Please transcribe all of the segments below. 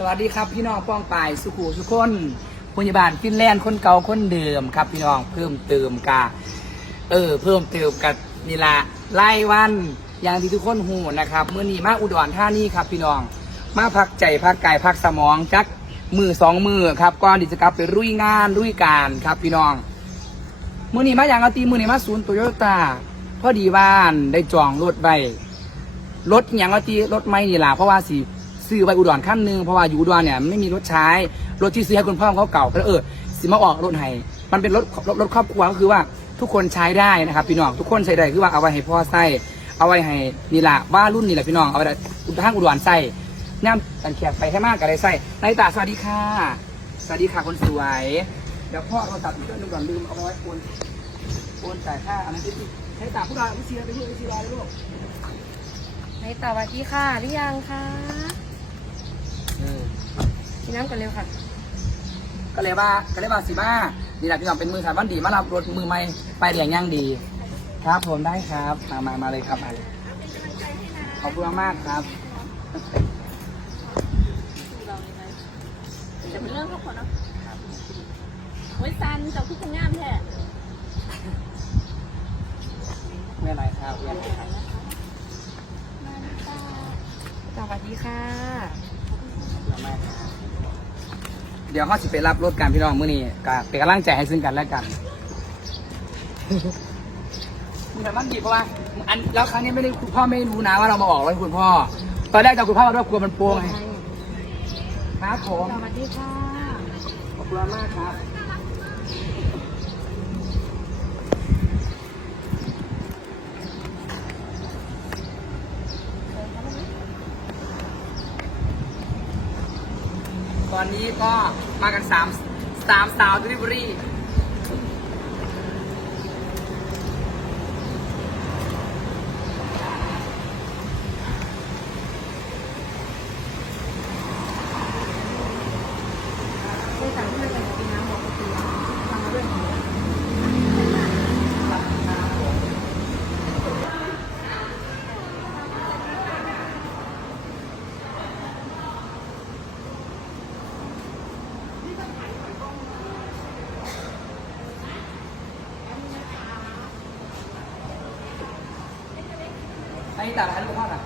สวัสดีครับพี่น้องป้องปายสุขุทุกคนพยาบาลฟินแลนด์คนเก่าคนเดิมครับ พี่น้องเพิ่มเติมกาเออ เพิ่มเติมกับนีละไล่วันอย่างที่ทุกคนหูนะครับเมื่อนี้มาอุดรธานีครับ พี่น้อง มาพักใจพักกายพักสมองจักมือสองมือครับก่อนที่จะกลับไปรุยงานรุยการครับ พี่น้องเมื่อนี้มาอย่างอาตีมื่อนี้มาศูนย์โตโยต้าพอดีว่านได้จองรถไว้รถอย่างอาตีรถไม่นี่ล่ะเพราะว่าสิ ซื้อไปอุดรขั้นหนึ่งเพราะว่าอยู่อุดรเนี่ยไม่มีรถใช้ รถที่ซื้อให้คุณพ่อเขาเก่าก็เลยเออสิมาออกรถให้มันเป็นรถรถรถครอบครัวก็คือว่าทุกคนใช้ได้นะครับพี่น้องทุกคนใช้ได้คือว่าเอาไว้ให้พ่อใส่เอาไว้ให้นี่ล่ะว่ารุ่นนี่แหละพี่น้องเอาไว้อุดรห้างอุดรใส่ย่ำกันแขกไปให้มากกันเลยใส่นายตาสวัสดีค่ะ สวัสดีค่ะคนสวยเดี๋ยวพ่อเราตัดอีกเรื่องหนึงก่อนลืมเอาไว้โอนโอนจ่ายค่าอันนั้นที่ให้ตาผู้ดาวิเชียไปที่วิเชียรเลยลูกในต่อสวัสดีค่ะหรือยังคะ กินน้ำกันเร็วค่ะ ก็เลยว่าก็เลยว่าสิมาดีแหละพี่น้องเป็นมือสามวันดีมารับรถมือใหม่ไปเรียงย่างดี ครับผมได้ครับมามามาเลยครับมาเลยขอบคุณมากๆครับจะเป็นเรื่องครอบครัวเนาะโอ้ยซันเจ้าคือคนงามแท้ไม่อะไรครับไม่อะไรครับสวัสดีค่ะ เดี๋ยวเขาสิไปรับรถกันพี่น้องมื้อนี้ก็เป็นกำลังใจให้ซึ่งกันและกันแต่มันดีเพราะว่าอันแล้วครั้งนี้ไม่ได้คุณพ่อไม่รู้นะว่าเรามาออกรถให้คุณพ่อ ตอนแรกจะคุณพ่อมาด้วยกลัวมันโปงไงครับผมสวัสดีค่ะขอบคุณมากครับ อนนี้ก็มากันสามสามสาวดลิเวอรี่ ในสั่งที่มันเป็นกินน้ำบอกก็คือทำมาด้วยหัว อันนี้ตัดให้ลูกพ่อหน่อย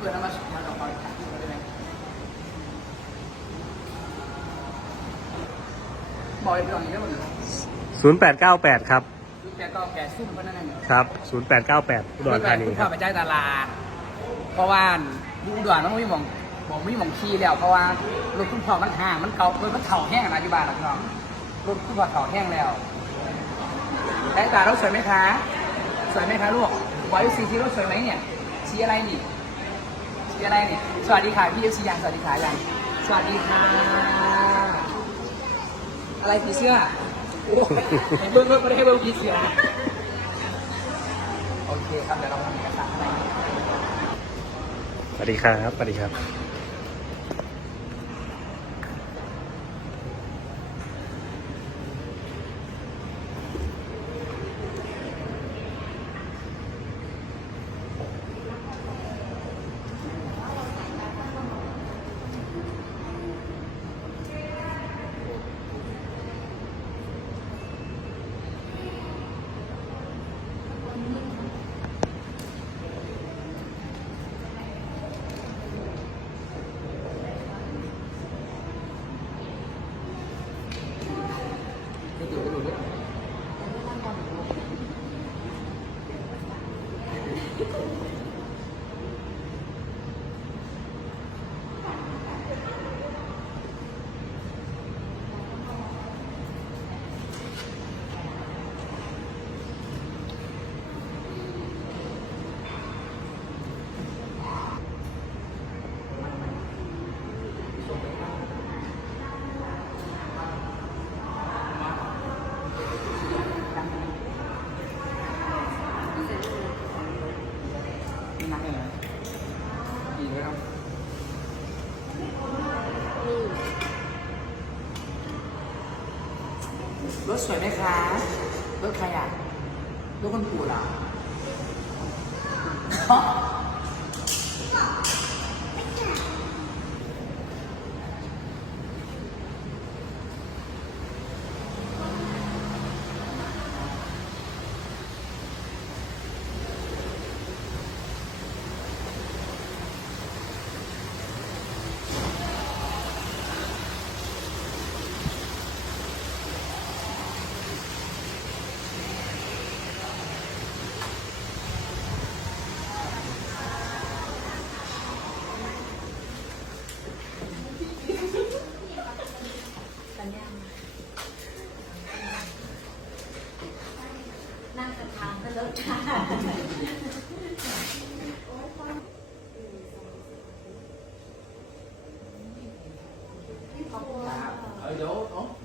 เปิดน้ำมามาดอกไฟได้ไหมบอกอีกหน่อยได้ไหม0898ครับแกก็แกซุ่มเพราะนั่นเองครับ0898อุดรธานีคุณคพ่อรับไปจ่ายตลาด เพราะว่าดูอุดรมันไม่มองบอกไม่มองขี่แล้ว เพราะว่ารถคุณพ่อมันห่างมันเก่ารถมันเถ่าแห้งนะอยู่บ้านนะพี่น้องรถคุณพ่อเถ่าแห้งแล้วแต่ตาเราสวยไหมคะสวยไหมคะลูกบอยซีที่รถสวยไหมเนี่ยชี้อะไรนี่ชี้อะไรเนี่ยสวัสดีค่ะพี่เอฟซียังสวัสดีค่ะยังสวัสดีค่ะ อะไรผีเสื้อโอ้ยเบิ้งเบิ้งไม่ได้ให้เบิ้งผีเสื้อโอเคครับเดี๋ยวเราทำเอกสารให้ วัสดีครับสวัสดีครับ รถสวยไหมคะรถใครอะรถคนปู่เหรอ นั่งกระทางก็เลิกค่ะ เออเดี๋ยวเอา เ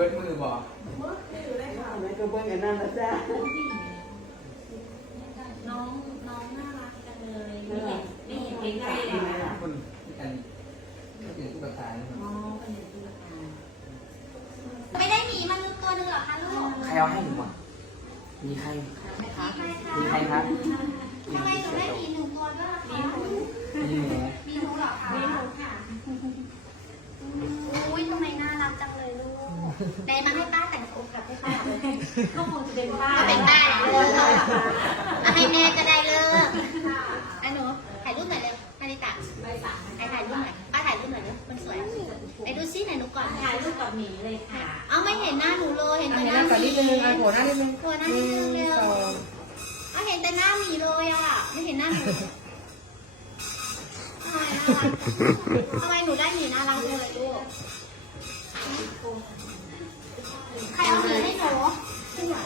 บิดมือบอกไม่ก็เบิ่งกันนั่นนะจ๊ะน้องน้องน่ารักจังเลยไม่เห็นไม่เห็นใกล้ๆเลยอะคุณกันก็ถึงตุ๊กตาเนี่ยอ๋อเป็นอย่างที่ราคาไม่ได้หมีมันตัวหนึงเหรอคะลูกใครเอาให้หนูอะมีใครมีใครครับทำไมหนูได้หมีหนึ่งตัวด้วยล่ะคะมีหนู ลูกเดนมาให้ป้าแต่งตัวกับให้ป้าก็คงจะเป็นป้าก็เป็นป้าเลยเอาให้แม่ก็ได้เลิกอันหนูถ่ายรูปหน่อยเลยนาริตะถ่ายถ่ายรูปหน่อยป้าถ่ายรูปหน่อยเลยมันสวยไปดูซิไหนหนูก่อนถ่ายรูปกับหมีเลยค่ะ เอาไม่เห็นหน้าหนูเลยเห็นแต่หน้าหมีนิดนึงอะโผล่หน้านิดนึงหัวหน้านิดนึงเร็วเอาเห็นแต่หน้าหมีเลยอะไม่เห็นหน้าหนูทำไมหนูได้หมีน่ารักเลยลูก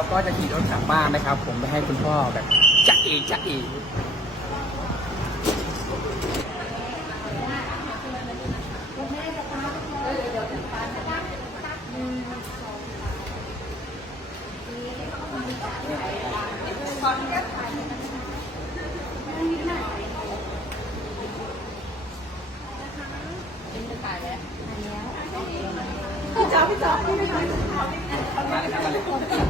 เราก็จะขี่รถกลับบ้านนะครับ ผมไปให้คุณพ่อแบบจักอีจักอีพี่จ๊อบพี่จ๊อบพี่จ๊อบมาเลยครับมาเลย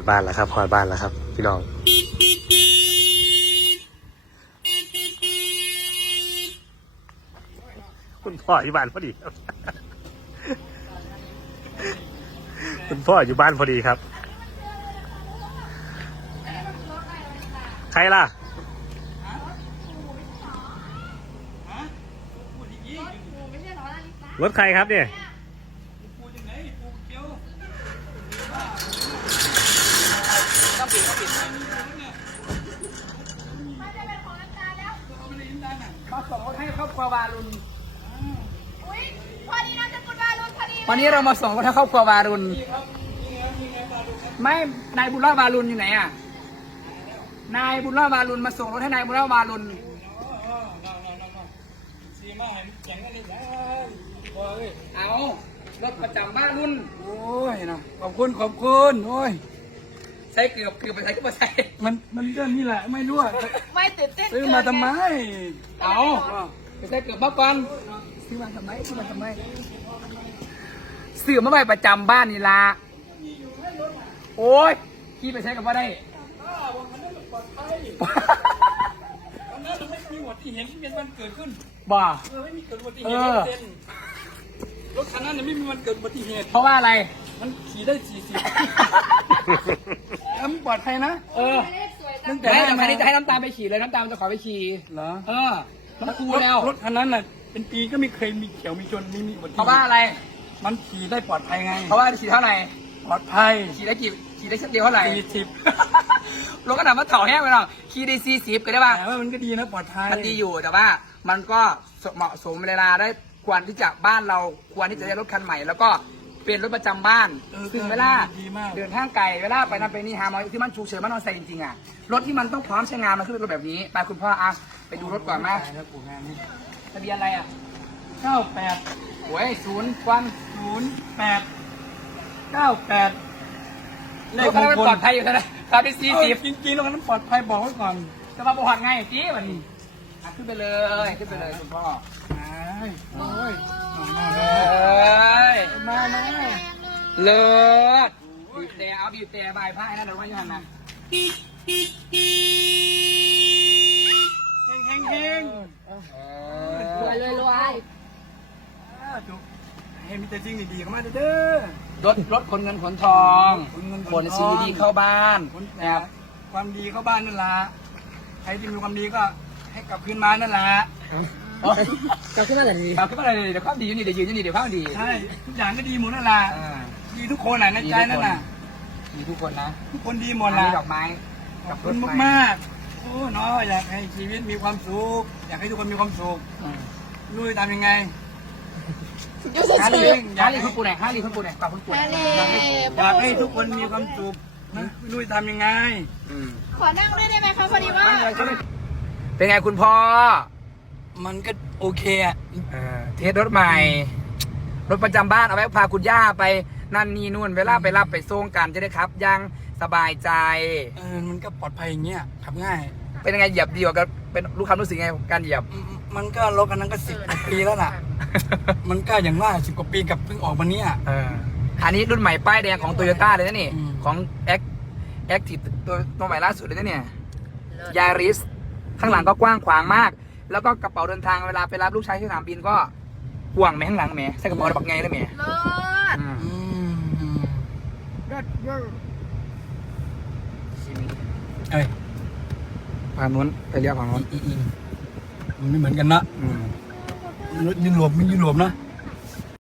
ดบ้านแล้วครับขอดบ้านแล้วครับ พี่น้องคุณพ่ออยู่บ้านพอดีครับ คุณพ่ออยู่บ้านพอดีครับ ใครล่ะรถใครครับเนี่ย มาส่งร ถให้ครอบครัววารุณวันนี้เรามาส่งรถให้ครอบครัววารุณไม่นายบุญรอดวารุณอยู่ไหนอะนายบุญรอดวารุณมาส่งรถให้นายบุญรอดวารุณเอารถประจำบ้านรุ่นโอ้ยนะขอบคุณขอบคุณโอ้ยใส่เกือบเกือบไปใส่ก็มาใส่มันมันก็นี่แหละไม่รู้อะไม่ตื่นเต้นซื้อมาทำไมเอา ไปใส่เกือบมาก่อนซื้อมาทำไมซื้อมาทำไมซื้อมาไว้ประจำบ้านนี่ละโอ้ยขี่ไปใช้กับว่าได้วันนั้นไม่มีอุบัติเหตุที่เป็นวันเกิดขึ้นบ่าเออไม่มีเกิดอุบัติเหเอตุอเต้นรถคันนั้นเนี่ยไม่มีวันเกิดอุบัติเหตุ เพราะว่าอะไร มันขี่ได้สี่สิบมันปลอดภัยนะ เออตั้งแต่ไม่ได้แต่มาไม่ได้จะให้น้ำตาลไปขี่เลยน้ำตาลจะขอไปขี่ เหรอ เออ มันคูแล้ว รถคันนั้นน่ะ เป็นปีก็ไม่เคยมีเขียวมีจนไม่มีอุบัติเหเพราะตุว่าอะไร มันขี่ได้ปลอดภัยไงเพราะว่าขี่เท่าไหร่ปลอดภัยขี่ได้กี่ขี่ได้เช่นเดียวเท่าไหร่สี่สิบรถกระดาษมาเถาแห้งไปหรอกขี่ได้สี่สิบก็ได้ป่ะแต่ว่ามันก็ดีนะปลอดภัยมันดีอยู่แต่ว่า มันก็เหมาะสมเวลาได้ควรที่จะบ้านเราควรที่จะได้รถคันใหม่ แล้วก็เป็นรถประจำบ้านเออซึ่งเวลา ดีมากเดินทางไกลเวลาไปนั่นไปนี่หาหมอที่มันฉุกเฉินมันนอนใส่จริงๆอะรถที่มันต้องพร้อมใช้งานมันคือรถแบบนี้ไปคุณพ่ออะ ไปดูรถก่อนมาใช่ครับปู่งานนี้ทะเบียนอะไรอะเก้าแปดโอ้ยศูนย์ควันศูนย์แปดเก้าแปดเลรขถมคันงนั้นคมันลปลอดภัยอยู่เท่าไหร่ตามที่สี่สิบจริงๆแล้วนั้นปลอดภัยบอกไว้ก่อนจะมาประวัติไงจี้วันนี้อะขึ้นไปเลยขึ้นไปเลยคุณพ่ออ้ายโอ้ยมาเอเลย้ยมาเลยเลิศบีบแต่เอาบีบแต่บายผ้าให้นะเดี๋ยวว่าอยู่หันนะเฮงเฮงเฮงรวยรวยรวยจุกให้มีแต่สิ่งดีๆเข้ามาเด้อรถรถขนเงินขนทองขนเงินขนทของนซีดีเข้าบ้านคนนะแต่ครับความดีเข้าบ้านนั่นละใครที่มีความดีก็ให้กลับคืนมานั่นละกลับขึ้นมาเลยดีกลับขึ้นมาเลยเดี๋ยวความดีอยู่นี่เดี๋ยวยืนอยู่นี่เดี๋ยวความดีใช่ทุกอย่างก็ดีหมดนั่นละอ่าดีทุกคนน่ะในใจนั่นน่ะมีทุกคนนะทุกคนดีหมอัดนละนี้ดอกไม้ขกัอบบรคุถณไฟมากๆ โอ้เนาะอยากให้ชีวิตมีความสุข อยากให้ทุกคนมีความสุขอืมรู้จะทำยังไงฮาลีฮาลีคุณปู่ไหนฮาลีคุณปู่ไหนกับคุณปู่ไหนอยากให้ทุกคนมีความสุขนะไม่รู้จะทำยังไงอืมขอนั่งด้วยได้ไหมคะพอดีว่า เป็นไงคุณพ่อมันก็โอเคอะเออเทสรถใหม่ รถประจำบ้านเอาไว้พาคุณย่าไปนั่นนี่นู่นเวลาไปรับไปส่งกันจะได้ครับยัง สบายใจ เออมันก็ปลอดภัยอย่างเงี้ยขับง่าย เป็นยังไงเหยียบดีกว่ากันเป็นรู้ความรู้สึกไงกับการเหยียบอืมมันก็รถกันนั้นก็สิบกว่าปีแล้วล่ะ มันก็อย่างว่าสิบกว่าปีกับเพิ่งออกมาเนี้ยเอออันนี้รุ่นใหม่ป้ายแดงของโตโยต้าเลยนะนี่ อืม ของแอคแอคทีฟตัวตัวใหม่ล่าสุดเลยนะเนี่ยยาริสข้างหลังก็กว้างขวางมาก แล้วก็กระเป๋าเดินทางเวลาไปรับลูกชายที่สนามบินก็ห่วงแม่ข้างหลังแม่ใส่กระเป๋าบักไงเลยแม่เลิศอืม อืมเลิศเลิศ เอ้ยฝั่งนู้นไปเรียกฝั่งนู้นอืมอืมมันไม่เหมือนกันนะอืมรถยุโรปไม่ยุโรปนะอ